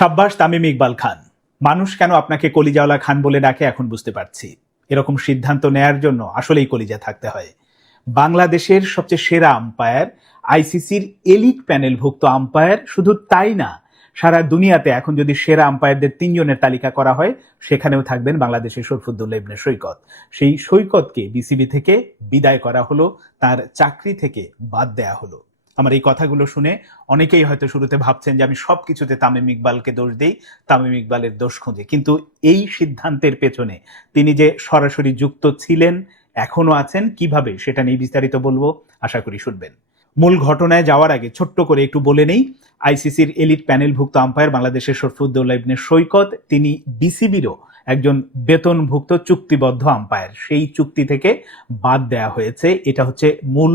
সাব্বাস তামিম ইকবাল খান। মানুষ কেন আপনাকে কলিজাওয়ালা খান বলে ডাকে এখন বুঝতে পারছি। এরকম সিদ্ধান্ত নেয়ার জন্য আসলেই কলিজা থাকতে হয়। বাংলাদেশের সবচেয়ে সেরা আম্পায়ার, আইসিসির এলিট প্যানেলভুক্ত আম্পায়ার, শুধু তাই না, সারা দুনিয়াতে এখন যদি সেরা আম্পায়ারদের 3 জনের তালিকা করা হয় সেখানেও থাকবেন বাংলাদেশের শরফুদ্দৌল্লা ইবনে সৈকত। সেই সৈকতকে বিসিবি থেকে বিদায় করা হলো, তার চাকরি থেকে বাদ দেয়া হলো। আমার এই কথাগুলো শুনে অনেকেই হয়তো শুরুতে ভাবছেন যে আমি সবকিছুতে তামিম ইকবালকে দোষ দেই, তামিম ইকবালের দোষ খুঁজি, কিন্তু এই সিদ্ধান্তের পেছনে তিনি যে সরাসরি যুক্ত ছিলেন, এখনো আছেন, কিভাবে, সেটা নিয়ে বিস্তারিত বলবো, আশা করি শুনবেন। মূল ঘটনায় যাওয়ার আগে ছোট্ট করে একটু বলে নেই, আইসিসির এলিট প্যানেলভুক্ত আম্পায়ার বাংলাদেশের শরফুদ্দৌল্লা ইবনে সৈকত, তিনি বিসিবিরও একজন বেতনভুক্ত চুক্তিবদ্ধ আম্পায়ার। সেই চুক্তি থেকে বাদ দেয়া হয়েছে, এটা হচ্ছে মূল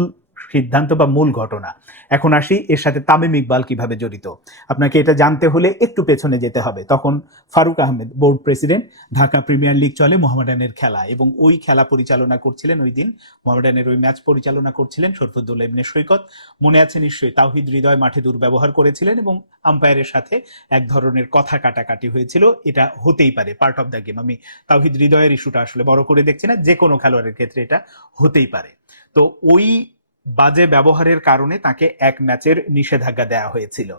সিদ্ধান্ত বা মূল ঘটনা। এখন আসি এর সাথে তামিম ইকবাল কিভাবে জড়িত। আপনাকে এটা জানতে হলে একটু পেছনে যেতে হবে। তখন Faruque Ahmed board president, Dhaka premier league চলে, মোহামেডানের খেলা, এবং ওই খেলা পরিচালনা করছিলেন, ওই দিন মোহামেডানের ওই ম্যাচ পরিচালনা করছিলেন শরফুদ্দৌল্লা ইবনে সৈকত। মনে আছে নিশ্চয়ই, তাওহিদ হৃদয় মাঠে দুর্ব্যবহার করেছিলেন এবং আম্পায়ারের সাথে এক ধরনের কথা কাটাকাটি হয়েছিল। এটা হতেই পারে, পার্ট অফ দ্য গেম। আমি তাওহিদ হৃদয়ের ইস্যুটা আসলে বড় করে দেখছি না, যে কোনো খেলোয়াড়ের ক্ষেত্রে এটা হতেই পারে। তো ওই বাজে ব্যবহারের কারণে তাকে এক ম্যাচের নিষেধাজ্ঞা দেওয়া হয়েছিল।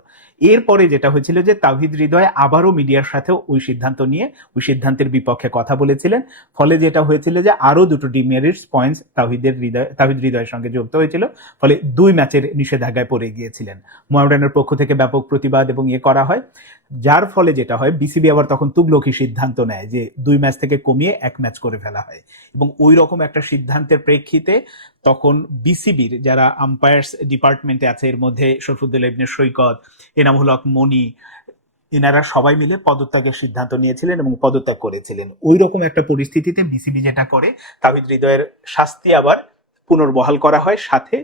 এরপরে যেটা হয়েছিল যে তাওহিদ হৃদয় আবারও মিডিয়ার সাথে ওই সিদ্ধান্ত নিয়ে ওই সিদ্ধান্তের বিপক্ষে কথা বলেছিলেন। ফলে যেটা হয়েছিল যে আরো দুটো ডিমেরিটস পয়েন্টস তাওহিদ হৃদয়ের সঙ্গে যুক্ত হয়েছিল। ফলে 2 ম্যাচের নিষেধাজ্ঞায় পড়ে গিয়েছিলেন। মোহামেডানের পক্ষ থেকে ব্যাপক প্রতিবাদ এবং করা হয়, যার ফলে যেটা হয়, বিসিবি আবার তখন তুগলকি সিদ্ধান্ত নেয় যে 2 ম্যাচ থেকে কমিয়ে 1 ম্যাচ করে ফেলা হয়। এবং ওই রকম একটা সিদ্ধান্তের প্রেক্ষিতে তখন বিসিবির যারা আম্পায়ার্স ডিপার্টমেন্টে আছে, এর মধ্যে শরফুদ্দৌল্লা ইবনে সৈকত, এনামুল হক মনি, এনারা সবাই মিলে পদত্যাগের সিদ্ধান্ত নিয়েছিলেন এবং পদত্যাগ করেছিলেন। ওই রকম একটা পরিস্থিতিতে বিসিবি যেটা করে, তাওহিদ হৃদয়ের শাস্তি আবার পুনর্বহাল করা হয়, সাথে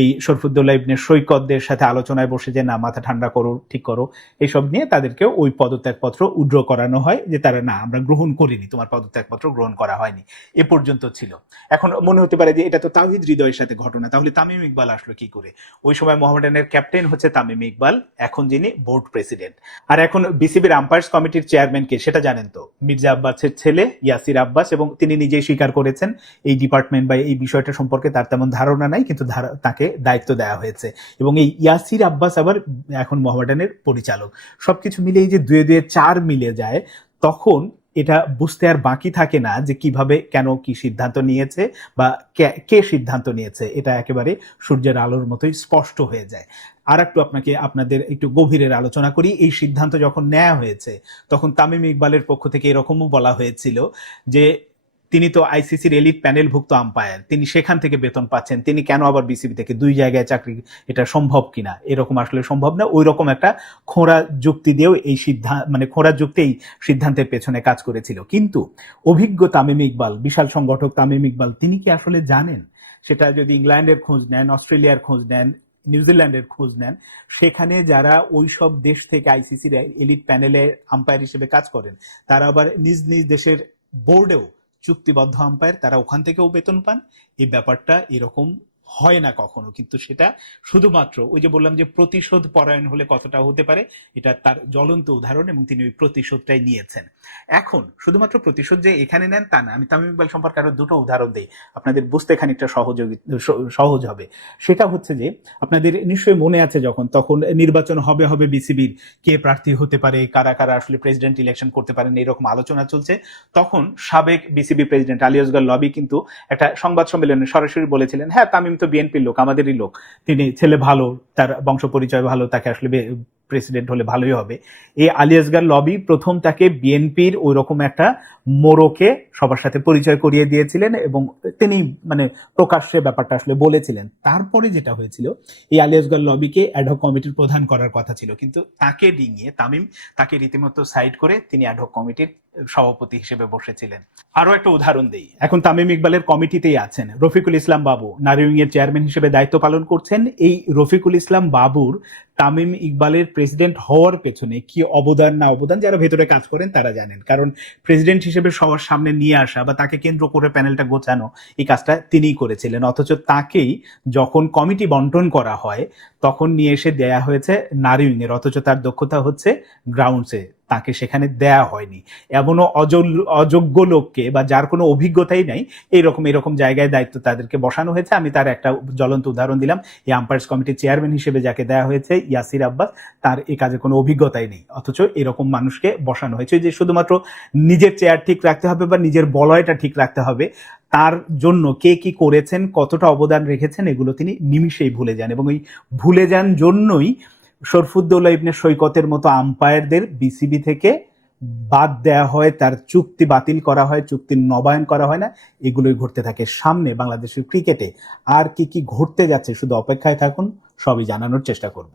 এই শরফুদ্দৌল্লা ইবনে সৈকতদের সাথে আলোচনায় বসে যে না, মাথা ঠান্ডা করো, ঠিক করো, এসব নিয়ে তাদেরকে ওই পদত্যাগপত্র উইথড্র করানো হয়, যে তারা না, আমরা গ্রহণ করিনি, তোমার পদত্যাগপত্র গ্রহণ করা হয়নি। এ পর্যন্ত ছিল। এখন মনে হতে পারে যে এটা তো তাওহিদ হৃদয়ের সাথে ঘটনা, তাহলে তামিম ইকবাল আসলো কি করে? ওই সময় মোহামেডানের ক্যাপ্টেন হচ্ছে তামিম ইকবাল, এখন যিনি বোর্ড প্রেসিডেন্ট। আর এখন বিসিবির আম্পায়ার্স কমিটির চেয়ারম্যান কে সেটা জানেন তো? মির্জা আব্বাসের ছেলে ইয়াসির আব্বাস, এবং তিনি নিজেই স্বীকার করেছেন এই ডিপার্টমেন্ট বা এই বিষয়টা সম্পর্কে তার তেমন ধারণা নাই, কিন্তু তাকে দায়িত্ব দেওয়া হয়েছে। এবং এই ইয়াসির আব্বাস আবার এখন মোহামেডানের পরিচালক। সবকিছু মিলে এই যে 2 2 4 মিলে যায়, তখন এটা বুঝতে আর বাকি থাকে না যে কিভাবে, কেন, কি সিদ্ধান্ত নিয়েছে বা কে সিদ্ধান্ত নিয়েছে। এটা একেবারে সূর্যের আলোর মতোই স্পষ্ট হয়ে যায়। আর একটু আপনাদের একটু গভীরের আলোচনা করি। এই সিদ্ধান্ত যখন নেওয়া হয়েছে, তখন তামিম ইকবালের পক্ষ থেকে এরকমও বলা হয়েছিল যে তিনি তো আইসিসির এলিট প্যানেলভুক্ত আম্পায়ার, তিনি সেখান থেকে বেতন পাচ্ছেন, তিনি কেন আবার বিসিবি থেকে 2 জায়গায় চাকরি, এটা সম্ভব কিনা? এরকম আসলে সম্ভব না। ওই রকম একটা খোঁড়া যুক্তি দিয়েও এই খোঁড়া যুক্তি এই সিদ্ধান্তের পেছনে কাজ করেছিল। কিন্তু অভিজ্ঞ তামিম ইকবাল, বিশাল সংগঠক তামিম ইকবাল, তিনি কি আসলে জানেন? সেটা যদি ইংল্যান্ডের খোঁজ নেন, অস্ট্রেলিয়ার খোঁজ নেন, নিউজিল্যান্ডের খোঁজ নেন, সেখানে যারা ওই সব দেশ থেকে আইসিসির এলিট প্যানেলে আম্পায়ার হিসেবে কাজ করেন, তারা আবার নিজ নিজ দেশের বোর্ডেও চুক্তিবদ্ধ আম্পায়ার, তারা ওখান থেকেও বেতন পান। এই ব্যাপারটা এরকম হয় না কখনো। কিন্তু সেটা শুধুমাত্র ওই যে বললাম যে প্রতিশোধ পরায়ণ হলে কতটা হতে পারে, এটা তার জ্বলন্ত উদাহরণ, এবং তিনি ওই প্রতিশোধটাই নিয়েছেন। এখন শুধুমাত্র প্রতিশোধ যে এখানে নেন তা না, আমি তামিম ইকবাল সম্পর্কে আরো 2টো উদাহরণ দিই, আপনাদের বুঝতে খানিকটা সহজ হবে। সেটা হচ্ছে যে আপনাদের নিশ্চয়ই মনে আছে, তখন নির্বাচন হবে বিসিবির, কে প্রার্থী হতে পারে, কারা কারা আসলে প্রেসিডেন্ট ইলেকশন করতে পারেন, এরকম আলোচনা চলছে। তখন সাবেক BCB president Ali Asghar lobby কিন্তু একটা সংবাদ সম্মেলনে সরাসরি বলেছিলেন, হ্যাঁ, তামিম তো বিএনপির লোক, আমাদেরই লোক, তিনি ছেলে ভালো, তার বংশ পরিচয় ভালো, তাকে আসলে প্রেসিডেন্ট হলে ভালোই হবে। এই আলী আসগর লবি প্রথম তাকে বিএনপির ওই রকম একটা মোড়কে সবার সাথে পরিচয় করিয়ে দিয়েছিলেন, এবং তিনি প্রকাশ্যে ব্যাপারটা আসলে বলেছিলেন। তারপরে যেটা হয়েছিল, এই আলী আসগর লবিকে অ্যাডহক কমিটির প্রধান করার কথা ছিল, কিন্তু তাকে ডিঙিয়ে তামিম তাকে রীতিমতো সাইড করে তিনি অ্যাডহক কমিটির সভাপতি হিসেবে বসেছিলেন। আরো একটা উদাহরণ দেই, এখন তামিম ইকবালের কমিটিতেই আছেন রফিকুল ইসলাম বাবু, নারী উইং এর চেয়ারম্যান হিসেবে দায়িত্ব পালন করছেন। এই রফিকুল ইসলাম বাবুর তামিম ইকবালের প্রেসিডেন্ট হওয়ার পেছনে কি অবদান না অবদান যারা ভেতরে কাজ করেন তারা জানেন, কারণ প্রেসিডেন্ট হিসেবে সবার সামনে নিয়ে আসা বা তাকে কেন্দ্র করে প্যানেলটা গোছানো এই কাজটা তিনিই করেছিলেন, অথচ তাকেই যখন কমিটি বন্টন করা হয় তখন নিয়ে এসে দেয়া হয়েছে নারী উইংয়ের, অথচ তার দক্ষতা হচ্ছে গ্রাউন্ডসে, তাকে সেখানে দেয়া হয়নি। এমনও অযোগ্য লোককে বা যার কোনো অভিজ্ঞতাই নাই এরকম জায়গায় দায়িত্ব তাদেরকে বসানো হয়েছে। আমি তার একটা জ্বলন্ত উদাহরণ দিলাম, এই আম্পায়ার্স কমিটির চেয়ারম্যান হিসেবে যাকে দেওয়া হয়েছে ইয়াসির আব্বাস, তার এই কাজে কোনো অভিজ্ঞতাই নেই, অথচ এরকম মানুষকে বসানো হয়েছে যে শুধুমাত্র নিজের চেয়ার ঠিক রাখতে হবে বা নিজের বলয়টা ঠিক রাখতে হবে, তার জন্য কে কি করেছেন কতটা অবদান রেখেছেন এগুলো তিনি নিমিষেই ভুলে যান, এবং এই ভুলে যান জন্যই শরফুদ্দৌলা ইবনে সৈকতের মতো আম্পায়ারদের বিসিবি থেকে বাদ দেয়া হয়, তার চুক্তি বাতিল করা হয়, চুক্তি নবায়ন করা হয় না, এগুলোই ঘটতে থাকে। সামনে বাংলাদেশের ক্রিকেটে আর কি কি ঘটতে যাচ্ছে শুধু অপেক্ষায় থাকুন, সবই জানানোর চেষ্টা করব।